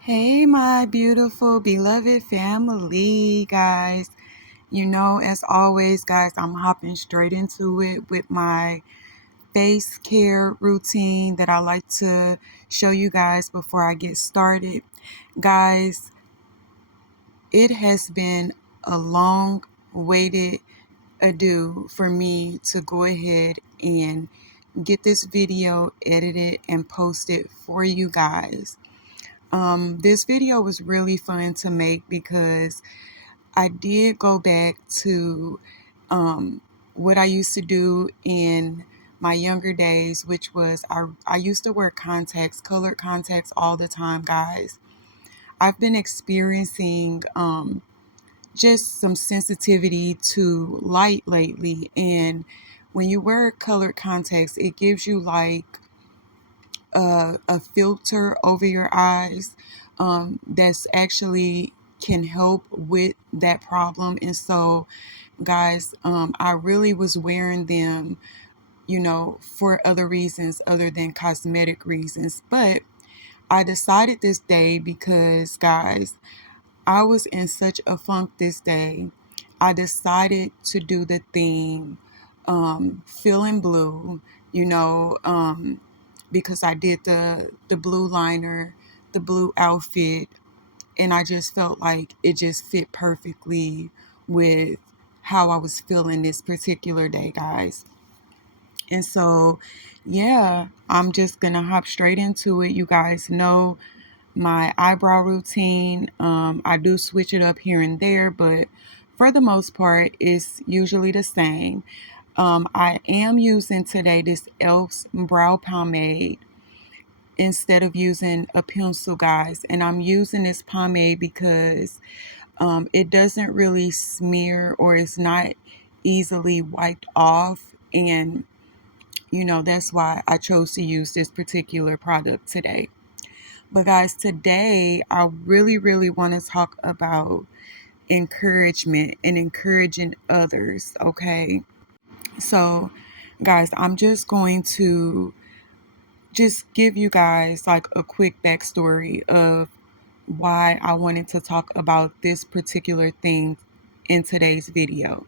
Hey, my beautiful, beloved family, guys. As always, guys, I'm hopping straight into it with my face care routine that I like to show you guys before I get started. Guys, it has been a long waited ado for me to go ahead and get this video edited and posted for you guys. This video was really fun to make because I did go back to what I used to do in my younger days, which was I used to wear contacts, colored contacts all the time, guys. I've been experiencing just some sensitivity to light lately, and when you wear colored contacts, it gives you like a filter over your eyes that's actually can help with that problem. And so, guys, I really was wearing them, for other reasons other than cosmetic reasons. But I decided this day because, guys, I was in such a funk this day. I decided to do the theme feeling blue, because I did the blue liner, the blue outfit, and I just felt like it just fit perfectly with how I was feeling this particular day, guys. And so, yeah, I'm just gonna hop straight into it. You guys know my eyebrow routine. I do switch it up here and there, but for the most part, it's usually the same. I am using today this e.l.f.'s brow pomade instead of using a pencil, guys. And I'm using this pomade because it doesn't really smear or it's not easily wiped off. And, that's why I chose to use this particular product today. But guys, today I really, really want to talk about encouragement and encouraging others. Okay. So, guys, I'm just going to just give you guys like a quick backstory of why I wanted to talk about this particular thing in today's video.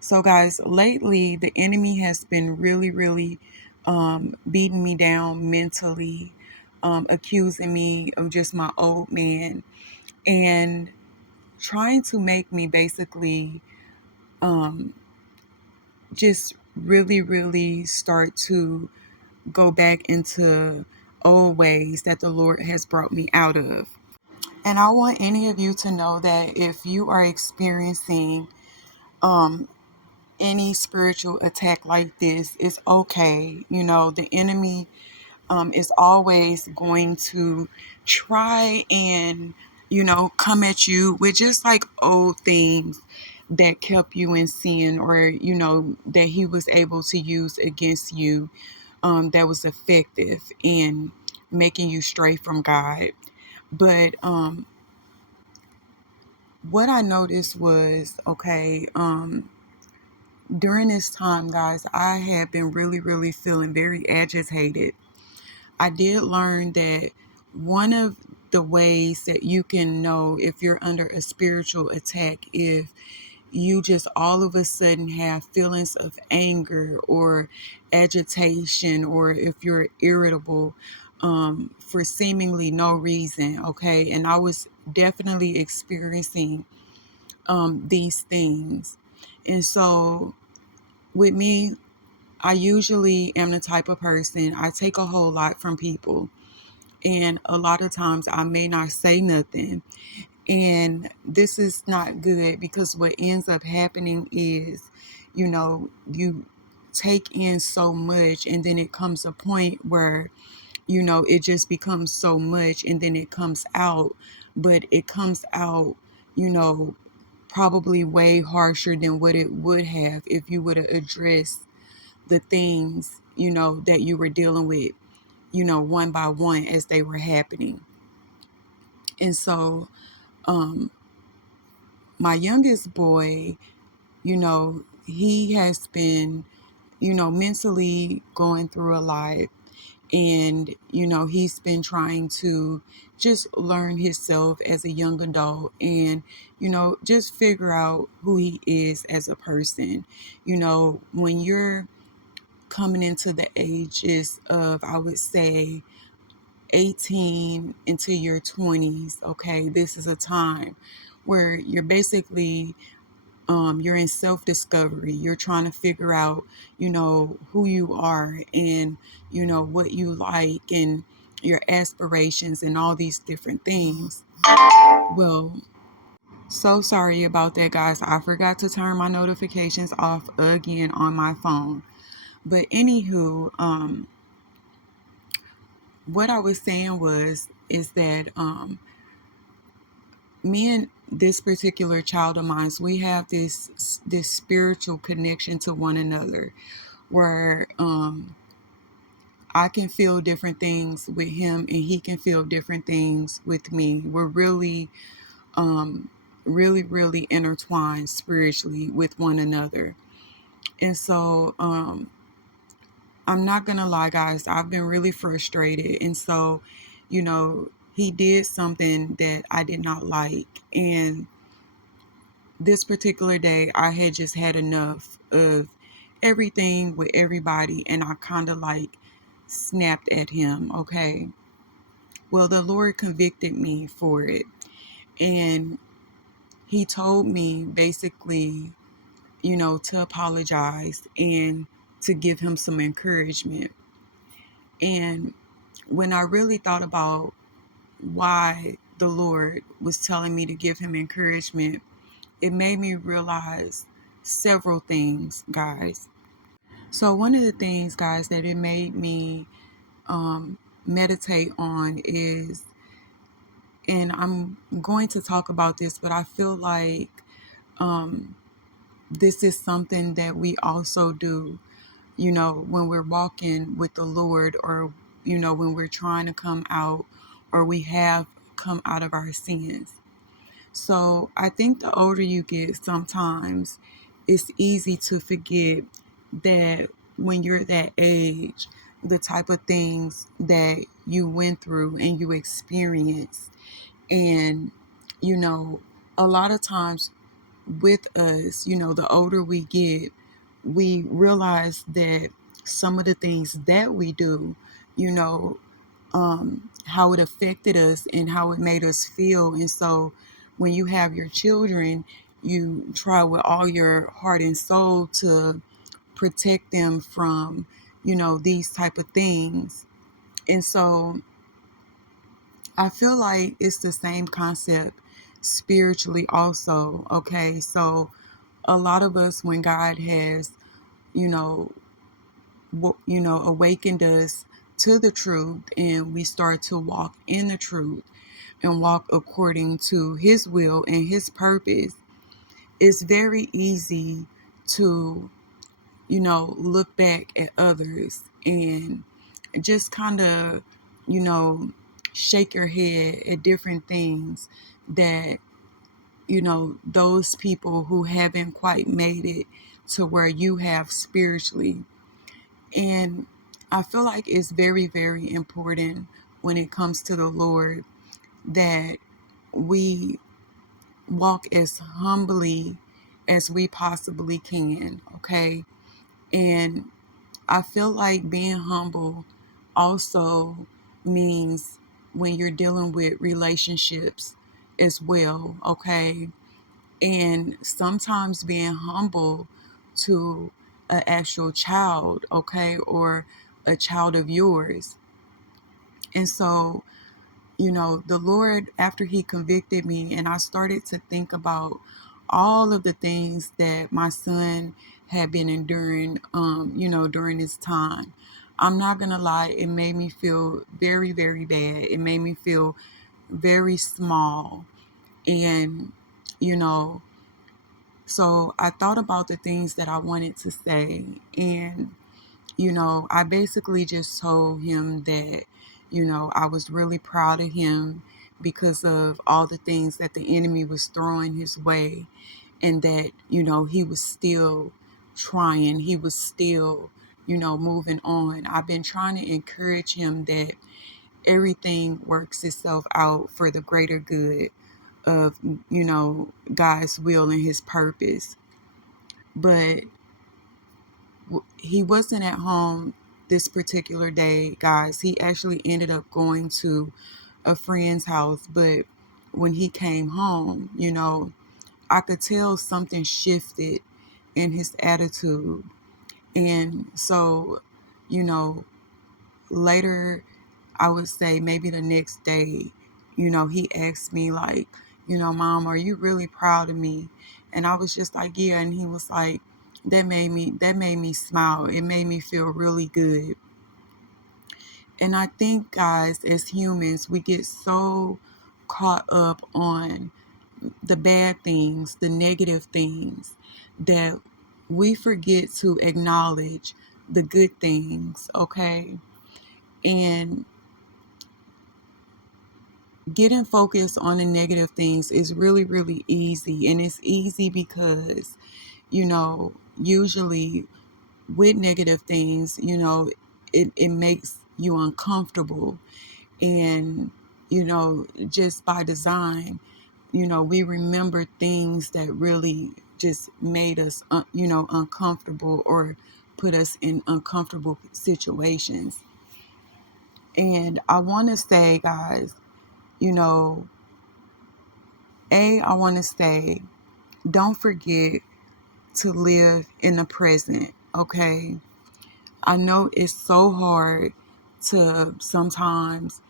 So, guys, lately the enemy has been really, really beating me down mentally, accusing me of just my old man, and trying to make me basically um, just really, really start to go back into old ways that the Lord has brought me out of. And I want any of you to know that if you are experiencing um, any spiritual attack like this, it's okay. The enemy is always going to try and, come at you with just like old things that kept you in sin, or, that he was able to use against you, that was effective in making you stray from God. But what I noticed was, okay, during this time, guys, I had been really, really feeling very agitated. I did learn that one of the ways that you can know if you're under a spiritual attack, if you just all of a sudden have feelings of anger or agitation, or if you're irritable for seemingly no reason. Okay. And I was definitely experiencing these things. And so with me, I usually am the type of person, I take a whole lot from people. And a lot of times I may not say nothing. And this is not good because what ends up happening is, you take in so much, and then it comes a point where, it just becomes so much, and then it comes out. But it comes out, you know, probably way harsher than what it would have if you would have addressed the things, that you were dealing with, one by one as they were happening. And so, my youngest boy, he has been mentally going through a lot. And, he's been trying to just learn himself as a young adult and, just figure out who he is as a person. When you're coming into the ages of, I would say, 18 into your 20s, okay, this is a time where you're basically you're in self-discovery. You're trying to figure out, who you are and, what you like and your aspirations and all these different things. Well, so sorry about that, guys. I forgot to turn my notifications off again on my phone. But anywho, what I was saying is that me and this particular child of mine, we have this spiritual connection to one another where I can feel different things with him and he can feel different things with me. We're really, really intertwined spiritually with one another. And so I'm not going to lie, guys, I've been really frustrated. And so, he did something that I did not like. And this particular day, I had just had enough of everything with everybody, and I kind of like snapped at him. Okay. Well, the Lord convicted me for it, and He told me basically, to apologize and to give him some encouragement. And when I really thought about why the Lord was telling me to give him encouragement, it made me realize several things, guys. So one of the things, guys, that it made me meditate on is, and I'm going to talk about this, but I feel like this is something that we also do, when we're walking with the Lord, or, when we're trying to come out, or we have come out of our sins. So I think the older you get, sometimes it's easy to forget that when you're that age, the type of things that you went through and you experienced. And, you know, a lot of times with us, the older we get, we realize that some of the things that we do, you know, how it affected us and how it made us feel. And so when you have your children, you try with all your heart and soul to protect them from, these type of things. And so I feel like it's the same concept spiritually also. Okay. So a lot of us, when God has, you know, awakened us to the truth, and we start to walk in the truth and walk according to his will and his purpose, it's very easy to, look back at others and just kind of, you know, shake your head at different things that, those people who haven't quite made it to where you have spiritually. And I feel like it's very, very important when it comes to the Lord that we walk as humbly as we possibly can, okay? And I feel like being humble also means when you're dealing with relationships as well, okay? And sometimes being humble to an actual child, okay, or a child of yours. And so, the Lord, after He convicted me, and I started to think about all of the things that my son had been enduring, during this time. I'm not going to lie, it made me feel very, very bad. It made me feel very small. And, you know, so I thought about the things that I wanted to say. And, I basically just told him that, I was really proud of him because of all the things that the enemy was throwing his way, and that, he was still trying. He was still, moving on. I've been trying to encourage him that everything works itself out for the greater good of, God's will and his purpose. But he wasn't at home this particular day, guys. He actually ended up going to a friend's house. But when he came home, I could tell something shifted in his attitude. And so, you know, later, I would say maybe the next day, he asked me, like, Mom, are you really proud of me? And I was just like, yeah. And he was like, that made me smile. It made me feel really good. And I think, guys, as humans, we get so caught up on the bad things, the negative things, that we forget to acknowledge the good things, okay? And getting focused on the negative things is really, really easy. And it's easy because, usually with negative things, it makes you uncomfortable. And, just by design, we remember things that really just made us, uncomfortable, or put us in uncomfortable situations. And I want to say, guys, you know, I want to say, don't forget to live in the present, okay? I know it's so hard to sometimes,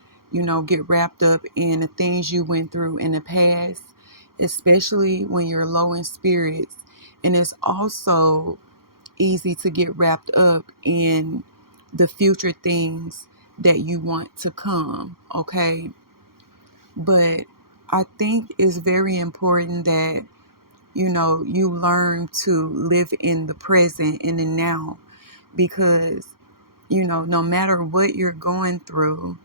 get wrapped up in the things you went through in the past, especially when you're low in spirits. And it's also easy to get wrapped up in the future things that you want to come, okay? But I think it's very important that, you learn to live in the present, in the now, because, no matter what you're going through,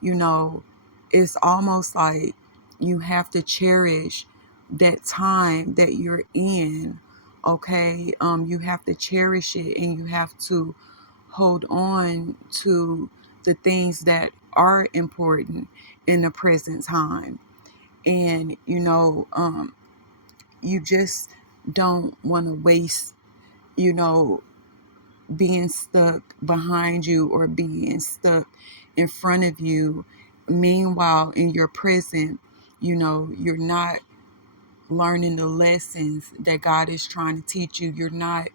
you know, it's almost like you have to cherish that time that you're in, okay? You have to cherish it, and you have to hold on to the things that are important in the present time. And, you just don't want to waste, you know, being stuck behind you or being stuck in front of you. Meanwhile, in your present, you're not learning the lessons that God is trying to teach you. You're not,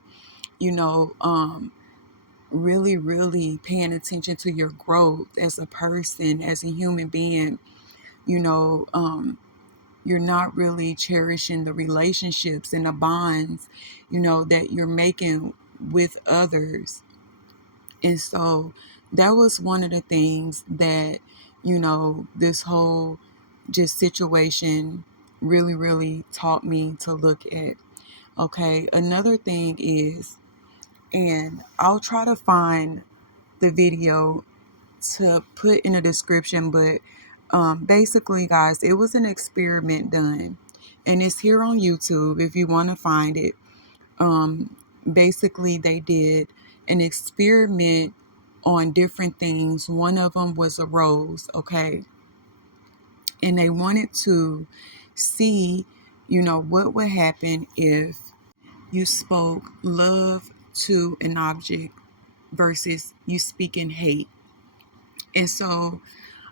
you know, um, really, really paying attention to your growth as a person, as a human being. You know, um, you're not really cherishing the relationships and the bonds, that you're making with others. And so that was one of the things that, this whole just situation really, really taught me to look at. Okay. Another thing is, and I'll try to find the video to put in the description, but basically, guys, it was an experiment done, and it's here on YouTube if you want to find it. Um, Basically, they did an experiment on different things. One of them was a rose, okay? And they wanted to see, what would happen if you spoke love to an object versus you speaking hate. And so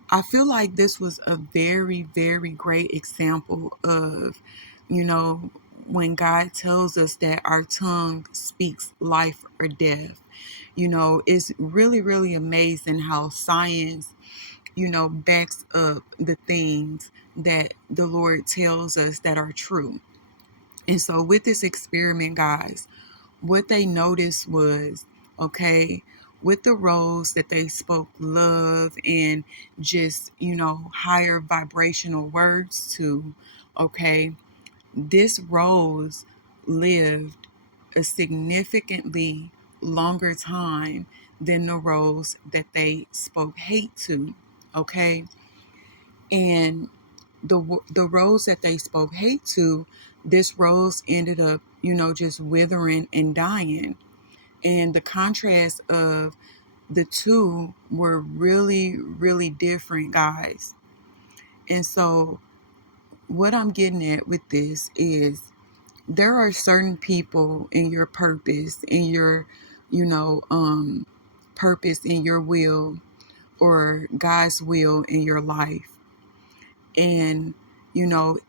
I feel like this was a very, very great example of, you know, when God tells us that our tongue speaks life or death. It's really, really amazing how science, backs up the things that the Lord tells us that are true. And so with this experiment, guys, what they noticed was, okay, with the rose that they spoke love and just, higher vibrational words to, okay, this rose lived a significantly longer time than the rose that they spoke hate to, okay? And the rose that they spoke hate to, this rose ended up just withering and dying. And the contrast of the two were really, really different, guys. And so, what I'm getting at with this is there are certain people in your purpose, in your, purpose in your will, or God's will in your life. And, you know,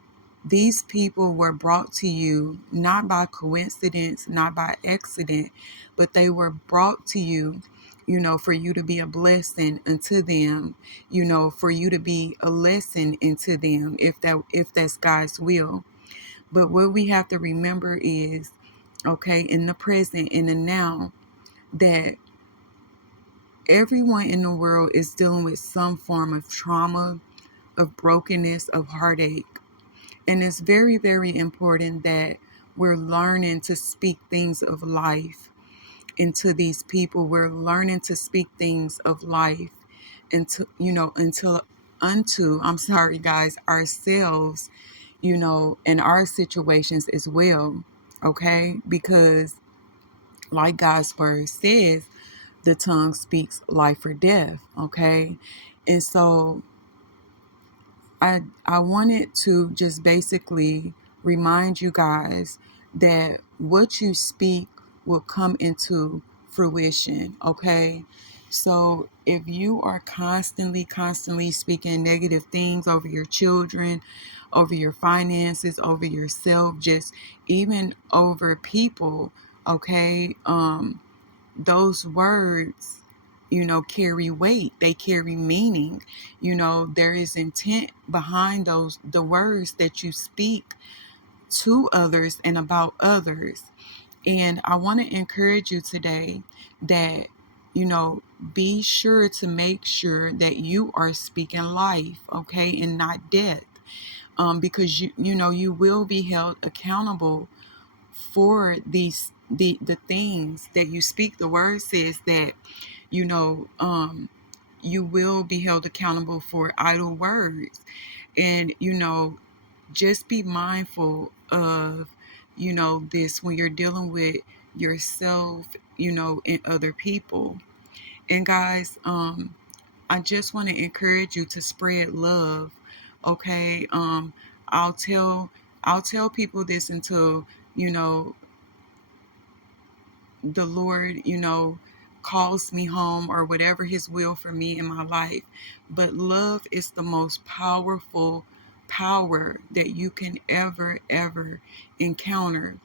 these people were brought to you not by coincidence, not by accident, but they were brought to you, for you to be a blessing unto them, for you to be a lesson into them, if that's God's will. But what we have to remember is, okay, in the present, in the now, that everyone in the world is dealing with some form of trauma, of brokenness, of heartache. And it's very, very important that we're learning to speak things of life into these people. We're learning to speak things of life unto, I'm sorry, guys, ourselves, and our situations as well. Okay? Because, like God's word says, the tongue speaks life or death. Okay? And so I wanted to just basically remind you guys that what you speak will come into fruition, okay? So if you are constantly speaking negative things over your children, over your finances, over yourself, just even over people, okay? Those words, carry weight, they carry meaning. There is intent behind the words that you speak to others and about others. And I want to encourage you today that, be sure to make sure that you are speaking life, okay, and not death. Because you will be held accountable for the things that you speak. The word says that, you know, um, you will be held accountable for idle words. And, just be mindful of, this when you're dealing with yourself, and other people. And guys, I just want to encourage you to spread love. Okay. I'll tell I'll tell people this until, you know, the Lord, calls me home, or whatever his will for me in my life. But love is the most powerful power that you can ever encounter.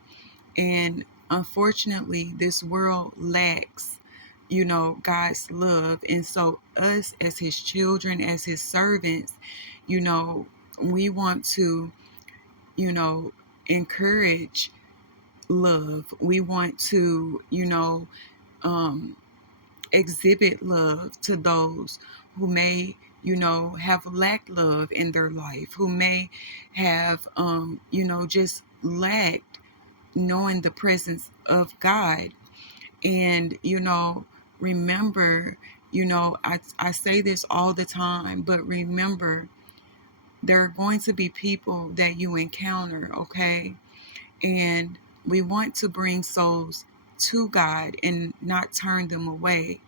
And unfortunately, this world lacks, God's love. And so us as his children, as his servants, you know, we want to, encourage love. We want to, um, exhibit love to those who may, have lacked love in their life, who may have, just lacked knowing the presence of God. And, remember, I say this all the time, but remember, there are going to be people that you encounter, okay? And we want to bring souls to God and not turn them away.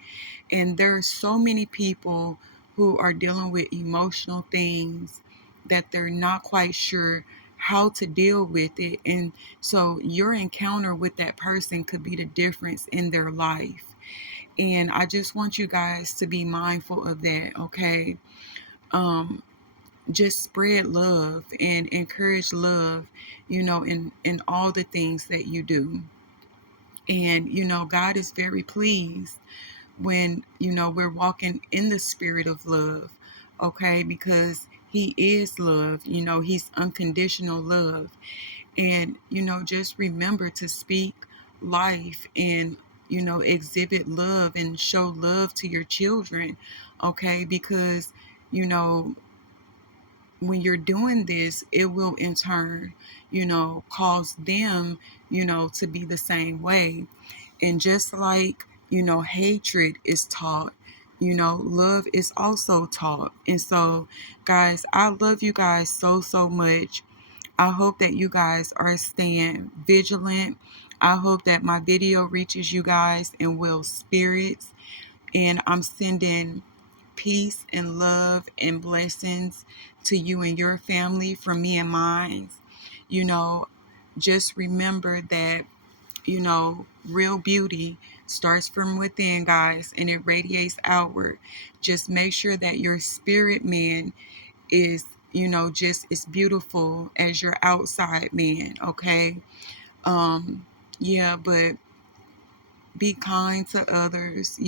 And there are so many people who are dealing with emotional things that they're not quite sure how to deal with it. And so your encounter with that person could be the difference in their life. And I just want you guys to be mindful of that, okay? Um, just spread love and encourage love, in all the things that you do. And, God is very pleased when, we're walking in the spirit of love, okay? Because he is love, he's unconditional love. And, just remember to speak life and, exhibit love and show love to your children, okay? Because, you know, when you're doing this, it will in turn, cause them, to be the same way. And just like, hatred is taught, love is also taught. And so, guys, I love you guys so, so much. I hope that you guys are staying vigilant. I hope that my video reaches you guys in well spirits. And I'm sending peace and love and blessings to you and your family from me and mine. You know, just remember that, real beauty starts from within, guys, and it radiates outward. Just make sure that your spirit man is, just as beautiful as your outside man, okay? Yeah, but be kind to others,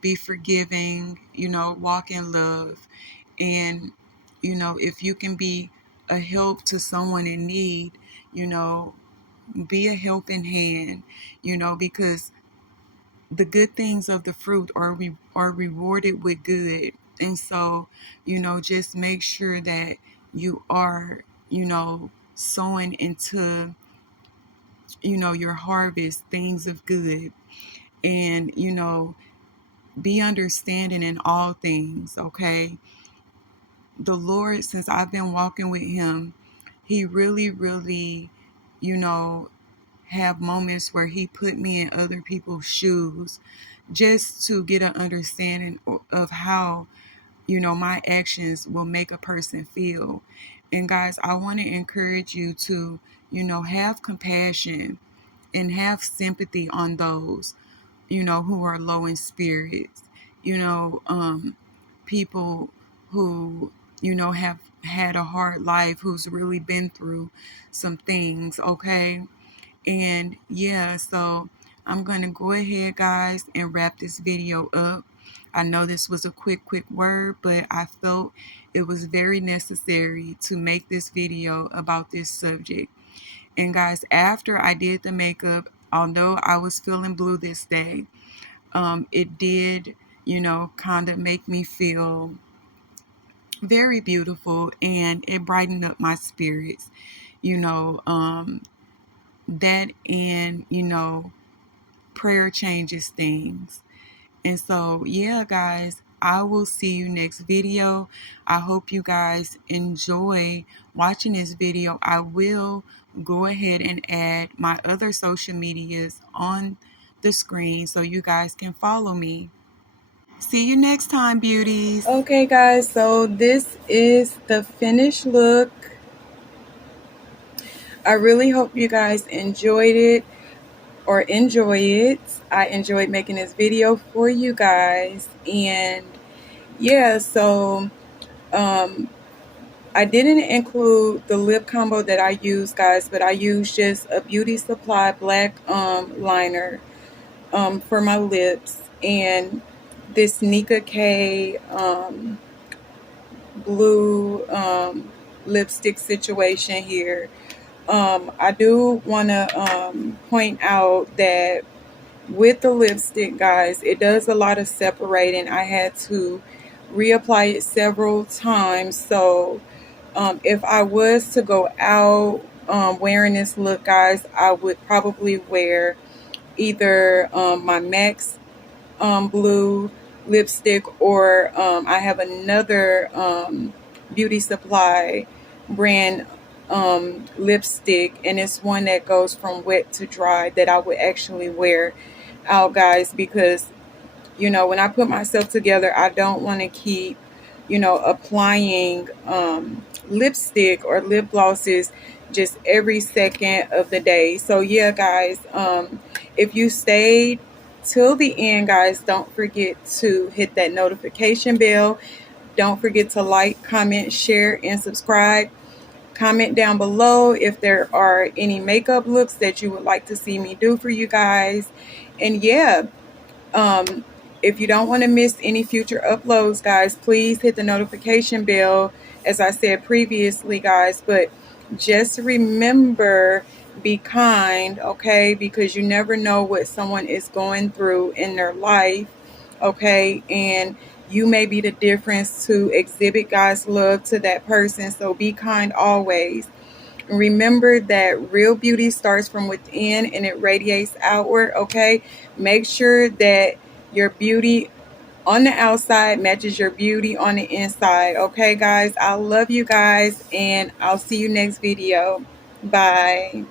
be forgiving, walk in love. And, if you can be a help to someone in need, you know, be a helping hand, because the good things of the fruit are rewarded with good. And so, just make sure that you are, sowing into, your harvest things of good. And, be understanding in all things, okay? The Lord, since I've been walking with Him, He really, really, you know, have moments where He put me in other people's shoes just to get an understanding of how, my actions will make a person feel. And guys, I want to encourage you to, have compassion and have sympathy on those, who are low in spirits, people who, have had a hard life, who's really been through some things, okay? And yeah, so I'm going to go ahead, guys, and wrap this video up. I know this was a quick word, but I felt it was very necessary to make this video about this subject. And guys, after I did the makeup, although I was feeling blue this day, it did, kind of make me feel very beautiful, and it brightened up my spirits, you know, um, that and, prayer changes things. And so, yeah, guys, I will see you next video. I hope you guys enjoy watching this video. I will go ahead and add my other social medias on the screen so you guys can follow me. See you next time, beauties. Okay, guys, so this is the finished look. I really hope you guys enjoyed it or enjoy it. I enjoyed making this video for you guys. And yeah, so I didn't include the lip combo that I use, guys, but I used just a Beauty Supply black liner for my lips, and this Nicka K blue lipstick situation here. I do want to point out that with the lipstick, guys, it does a lot of separating. I had to reapply it several times. So if I was to go out wearing this look, guys, I would probably wear either my MAC's blue lipstick, or I have another Beauty Supply brand lipstick, and it's one that goes from wet to dry that I would actually wear out, guys, because when I put myself together, I don't want to keep applying lipstick or lip glosses just every second of the day. So yeah, guys, if you stayed till the end, guys, don't forget to hit that notification bell. Don't forget to like, comment, share, and subscribe. Comment down below if there are any makeup looks that you would like to see me do for you guys. And yeah, if you don't want to miss any future uploads, guys, please hit the notification bell, as I said previously, guys. But just remember, be kind, okay? Because you never know what someone is going through in their life, okay? And you may be the difference to exhibit God's love to that person. So be kind always. Remember that real beauty starts from within and it radiates outward, okay? Make sure that your beauty on the outside matches your beauty on the inside. Okay, guys, I love you guys, and I'll see you next video. Bye.